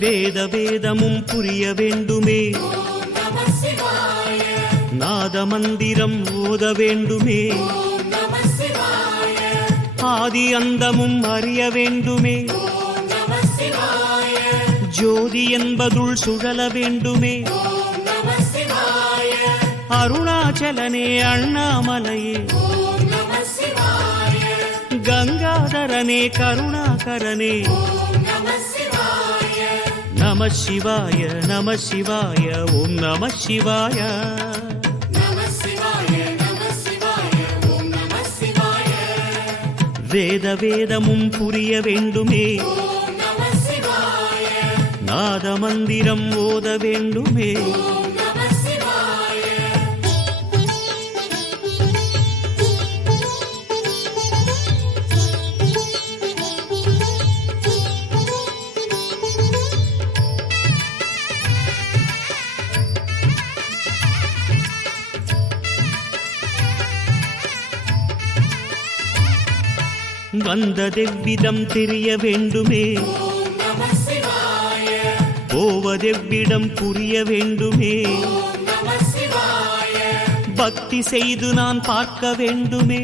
வேத வேதமும் புரிய வேண்டுமே, நாத மந்திரம் ஓத வேண்டுமே, ஆதி அந்தமும் அறிய வேண்டுமே, ஜோதி என்பதுள் சுழல வேண்டுமே, அருணாச்சலனே அண்ணாமலையே கங்காதரனே கருணாகரனே நம சிவாய நம சிவாய ஓம் நம சிவாய. வேத வேதமும் புரிய வேண்டுமே, நாத மந்திரம் ஓத வேண்டுமே, வந்ததெவ்விதம் தெரிய வேண்டுமே, போவதெவ்விடம் புரிய வேண்டுமே, பக்தி செய்து நான் பார்க்க வேண்டுமே,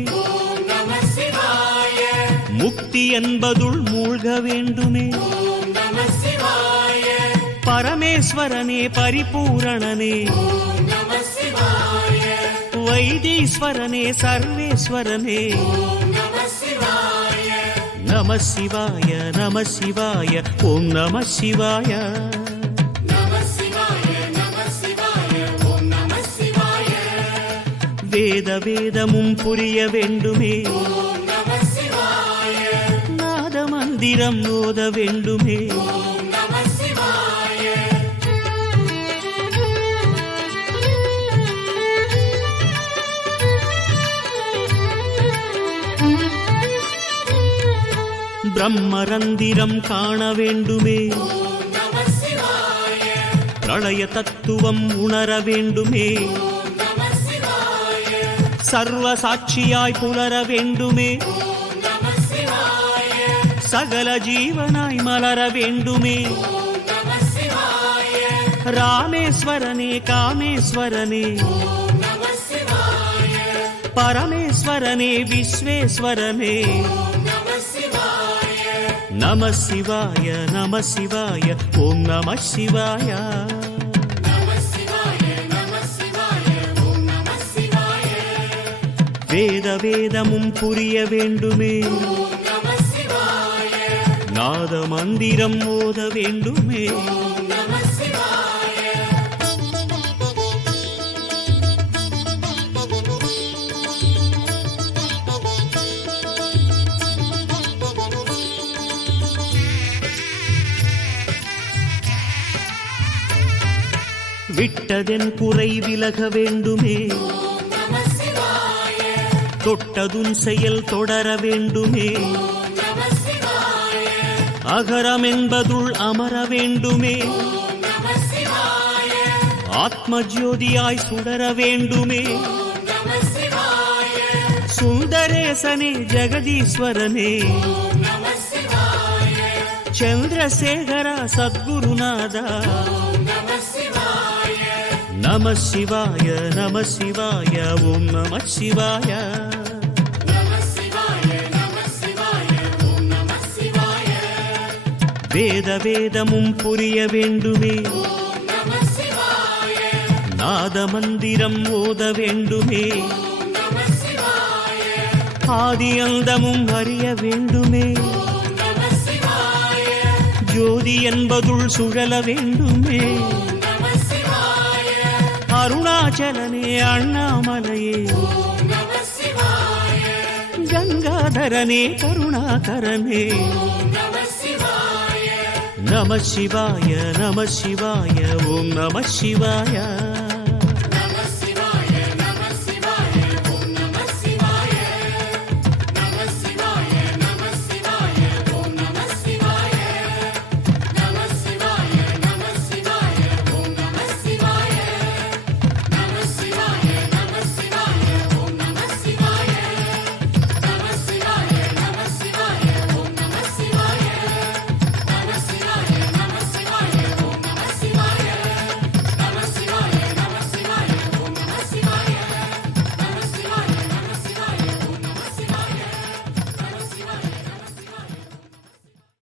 முக்தி என்பதுள் மூழ்க வேண்டுமே, பரமேஸ்வரனே பரிபூரணனே வைத்தீஸ்வரனே சர்வேஸ்வரனே நம சிவாய நம சிவாய ஓம் நம சிவாய. வேத வேதமும் புரிய வேண்டுமே, நாத மந்திரம் ஓத வேண்டுமே, பிரம்மரந்திரம் காண வேண்டுமே, பிரளய தத்துவம் உணர வேண்டுமே, சர்வ சாட்சியாய் புலர வேண்டுமே, சகல ஜீவனாய் மலர வேண்டுமே, ராமேஸ்வரனே காமேஸ்வரனே பரமேஸ்வரனே விஸ்வேஸ்வரனே நம சிவாய நம சிவாய ஓம் நம சிவாய. வேத வேதமும் புரிய வேண்டுமே, நாத மந்திரம் ஓத வேண்டுமே, விட்டதென் குறை விலக வேண்டுமே, தொட்டதுன் செயல் தொடர வேண்டுமே, அகரம் என்பதுள் அமர வேண்டுமே, ஆத்ம ஜோதியாய் சுடர வேண்டுமே, சுந்தரேசனே ஜெகதீஸ்வரனே சந்திரசேகர சத்குருநாதா நம சிவாய நம சிவாய ஓம் நம சிவாய. வேத வேதமும் புரிய வேண்டுமே, நாத மந்திரம் ஓத வேண்டுமே, ஆதி அந்தமும் அறிய வேண்டுமே, ஜோதி என்பதுள் சுழல வேண்டுமே, அருணாச்சலனே அண்ணாமலையே கங்காதரனே கருணாகரனே நம சிவாய நம சிவாய ஓம் நம சிவாய.